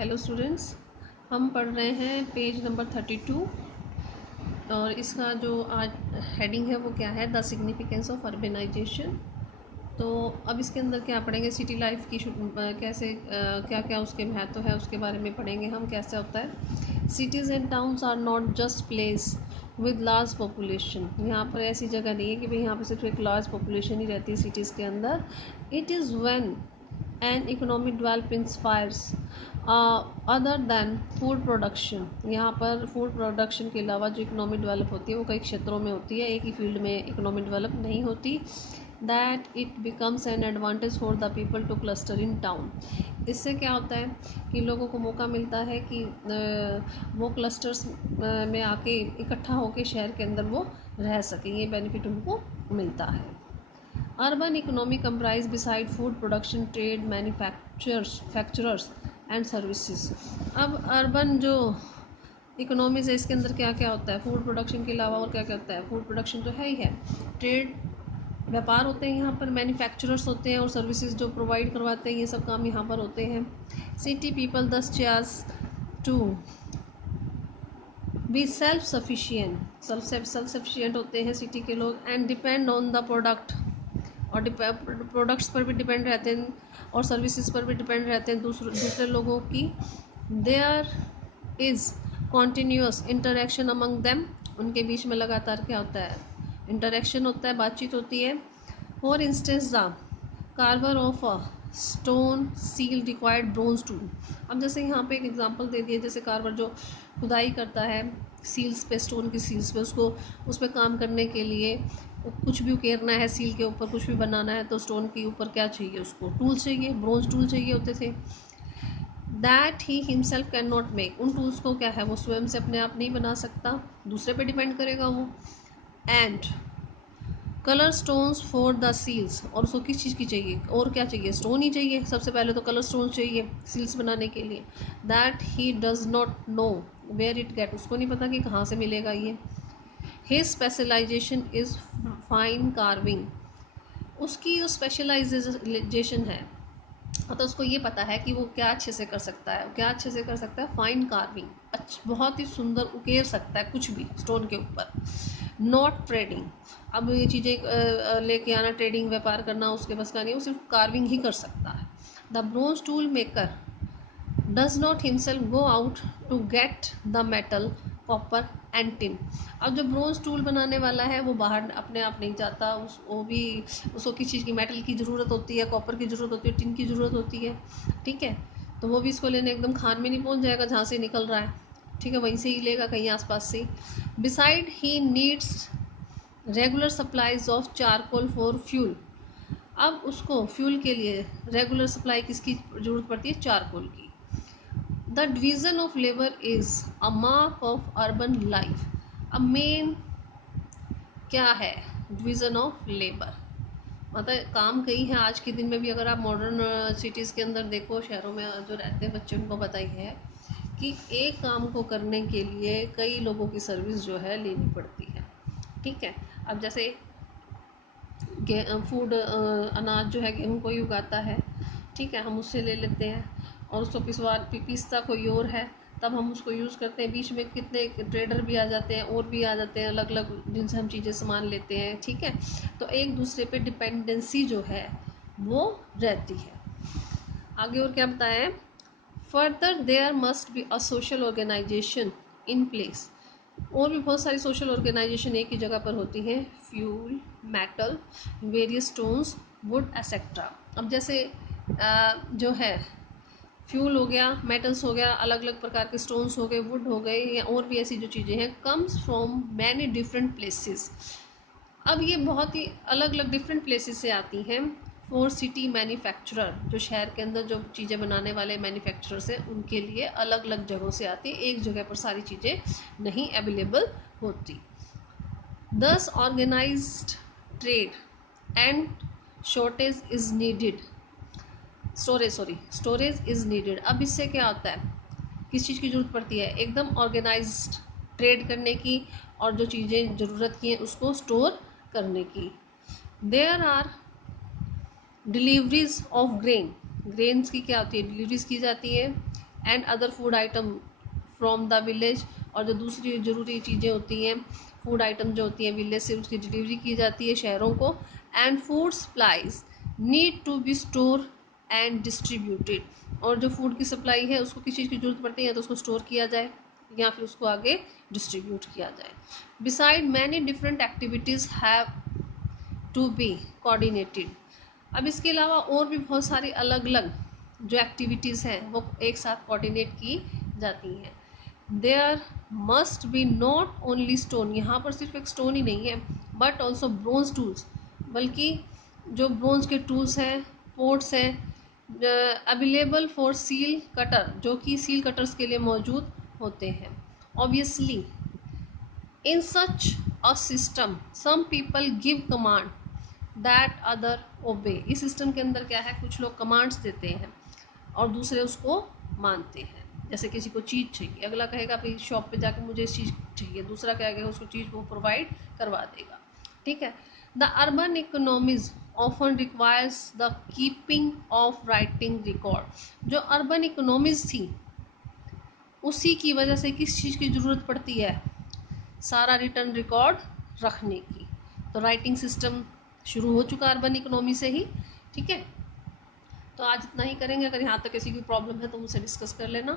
Hello students, हम पढ़ रहे हैं पेज नंबर 32 और इसका जो आज हेडिंग है वो क्या है, द सिग्निफिकेंस ऑफ अर्बनाइजेशन। तो अब इसके अंदर क्या पढ़ेंगे, सिटी लाइफ की कैसे क्या क्या उसके महत्व है उसके बारे में पढ़ेंगे हम, कैसे होता है। Cities and towns are not just place with large population. यहाँ पर ऐसी जगह नहीं है कि भाई यहाँ पर सिर्फ एक लार्ज पॉपुलेशन ही रहती है सिटीज़ के अंदर। It is when an economic develop inspires other than food production. यहाँ पर फूड प्रोडक्शन के अलावा जो इकोनॉमी डेवलप होती है वो कई क्षेत्रों में होती है, एक ही फील्ड में इकोनॉमी डेवलप नहीं होती। That it becomes an advantage for the people two cluster in town. इससे क्या होता है कि लोगों को मौका मिलता है कि वो क्लस्टर्स में आके इकट्ठा होकर शहर के अंदर वो रह सकें, ये बेनिफिट उनको मिलता है। Urban economy comprise beside food production, trade, manufacturers and services. अब अर्बन जो इकोनॉमीज है इसके अंदर क्या क्या होता है, फूड प्रोडक्शन के अलावा और क्या क्या होता है। फूड प्रोडक्शन तो है ही है, ट्रेड व्यापार होते हैं यहाँ पर, मैन्युफैक्चरर्स होते हैं और सर्विसेज जो प्रोवाइड करवाते हैं, ये सब काम यहाँ पर होते हैं। सिटी पीपल दस चेयर्स टू बी सेल्फ सफिशिएंट होते हैं सिटी के लोग, and depend on the product, और प्रोडक्ट्स पर भी डिपेंड रहते हैं और सर्विसेज पर भी डिपेंड रहते हैं दूसरे लोगों की। There is continuous interaction among them. उनके बीच में लगातार क्या होता है, इंटरेक्शन होता है, बातचीत होती है। For instance the Carver of a stone seal required bronze tool. अब जैसे यहाँ पे एक एग्जांपल दे दिए, जैसे कार्वर जो खुदाई करता है सील्स पे, स्टोन की सील्स पे, उसको उस पर काम करने के लिए कुछ भी उकेरना है, सील के ऊपर कुछ भी बनाना है, तो स्टोन के ऊपर क्या चाहिए, उसको टूल चाहिए, ब्रोंज टूल चाहिए होते थे। That he himself can not make. उन टूल्स को क्या है वो स्वयं से अपने आप नहीं बना सकता, दूसरे पे डिपेंड करेगा वो। And colour stones for the seals. और उसको किस चीज़ की चाहिए, और क्या चाहिए, स्टोन ही चाहिए, सबसे पहले तो कलर स्टोन चाहिए सील्स बनाने के लिए। That he does not know where it get. उसको नहीं पता कि कहाँ से मिलेगा ये। His specialisation is fine carving. उसकी जो स्पेशलाइजेशन है, तो उसको ये पता है कि वो क्या अच्छे से कर सकता है, क्या अच्छे से कर सकता है, फाइन कार्विंग, बहुत ही सुंदर उकेर सकता है कुछ भी स्टोन के ऊपर। Not trading. अब ये चीज़ें लेके आना, ट्रेडिंग व्यापार करना उसके बस का नहीं, वो सिर्फ कार्विंग ही कर सकता है। The bronze tool maker does not himself go out to get the metal, copper and tin. अब जो ब्रोंज टूल बनाने वाला है वो बाहर अपने आप नहीं जाता, वो भी उसको किस चीज़ की, मेटल की ज़रूरत होती है, कॉपर की ज़रूरत होती है, टिन की ज़रूरत होती है, ठीक है। तो वो भी इसको लेने एकदम खान में नहीं पहुंच जाएगा जहाँ से निकल रहा है, ठीक है, वहीं से ही लेगा, कहीं आसपास से। Beside he needs regular supplies of charcoal for fuel. अब उसको फ्यूल के लिए रेगुलर सप्लाई किसकी ज़रूरत पड़ती है, चारकोल की। The division of labour is a mark of urban life. अब मेन क्या है, डिवीज़न ऑफ लेबर, मतलब काम कई है आज के दिन में भी। अगर आप मॉडर्न सिटीज़ के अंदर देखो, शहरों में जो रहते हैं बच्चे, उनको पता ही है कि एक काम को करने के लिए कई लोगों की सर्विस जो है लेनी पड़ती है, ठीक है। अब जैसे फूड अनाज जो है गेहूँ कोई उगाता है, ठीक है, हम उससे ले लेते हैं और उसको पीसता कोई और है, तब हम उसको यूज़ करते हैं। बीच में कितने ट्रेडर भी आ जाते हैं और भी आ जाते हैं अलग अलग, जिनसे हम चीज़ें सामान लेते हैं, ठीक है। तो एक दूसरे पे डिपेंडेंसी जो है वो रहती है। आगे और क्या बताया है, further there must be a social organisation in place. और भी बहुत सारी सोशल ऑर्गेनाइजेशन एक ही जगह पर होती हैं। Fuel, metal, various stones, would etcetera. अब जैसे जो है फ्यूल हो गया, मेटल्स हो गया, अलग अलग प्रकार के स्टोन्स हो गए, वुड हो गए, या और भी ऐसी जो चीज़ें हैं, comes from many different places. अब ये बहुत ही अलग अलग डिफरेंट प्लेसेस से आती हैं। फॉर सिटी मैन्युफैक्चरर, जो शहर के अंदर जो चीज़ें बनाने वाले मैन्युफैक्चरर्स हैं, उनके लिए अलग अलग जगहों से आती है, एक जगह पर सारी चीज़ें नहीं अवेलेबल होती। Thus organised trade and storage is needed, storage is needed. अब इससे क्या होता है, किस चीज़ की ज़रूरत पड़ती है, एकदम ऑर्गेनाइज्ड ट्रेड करने की, और जो चीज़ें ज़रूरत की हैं उसको स्टोर करने की। There are deliveries of grains की क्या होती है, डिलीवरीज की जाती है। And other food item from the village, और जो दूसरी ज़रूरी चीज़ें होती हैं, फूड आइटम जो होती हैं विलेज से उसकी डिलीवरी की जाती है शहरों को। And food supplies need to be store and distributed, और जो फूड की सप्लाई है उसको किसी चीज़ की जरूरत पड़ती है तो उसको स्टोर किया जाए या फिर उसको आगे डिस्ट्रीब्यूट किया जाए। Besides many different activities have to be coordinated. अब इसके अलावा और भी बहुत सारी अलग अलग जो एक्टिविटीज़ हैं वो एक साथ कोऑर्डिनेट की जाती हैं। There must be not only stone, यहाँ पर सिर्फ एक स्टोन ही नहीं है, बट ऑल्सो ब्रोंज टूल्स, बल्कि जो ब्रोंज के टूल्स हैं, पोर्ट्स हैं अवेलेबल फॉर सील कटर, जो कि सील कटर्स के लिए मौजूद होते हैं। Obviously in such a system some people give command that other obey. इस सिस्टम के अंदर क्या है, कुछ लोग कमांड्स देते हैं और दूसरे उसको मानते हैं। जैसे किसी को चीज़ चाहिए, अगला कहेगा भाई शॉप पे जाकर मुझे इस चीज़ चाहिए, दूसरा कहेगा उसको चीज़ को प्रोवाइड करवा देगा। ठीक है। The urban economies often requires the keeping of writing record. जो अर्बन इकोनॉमीज थी उसी की वजह से किस चीज़ की ज़रूरत पड़ती है, सारा रिटर्न रिकॉर्ड रखने की। तो राइटिंग सिस्टम शुरू हो चुका अर्बन इकोनॉमी से ही। ठीक है, तो आज इतना ही करेंगे। अगर यहाँ तक किसी की प्रॉब्लम है तो मुझसे डिस्कस कर लेना।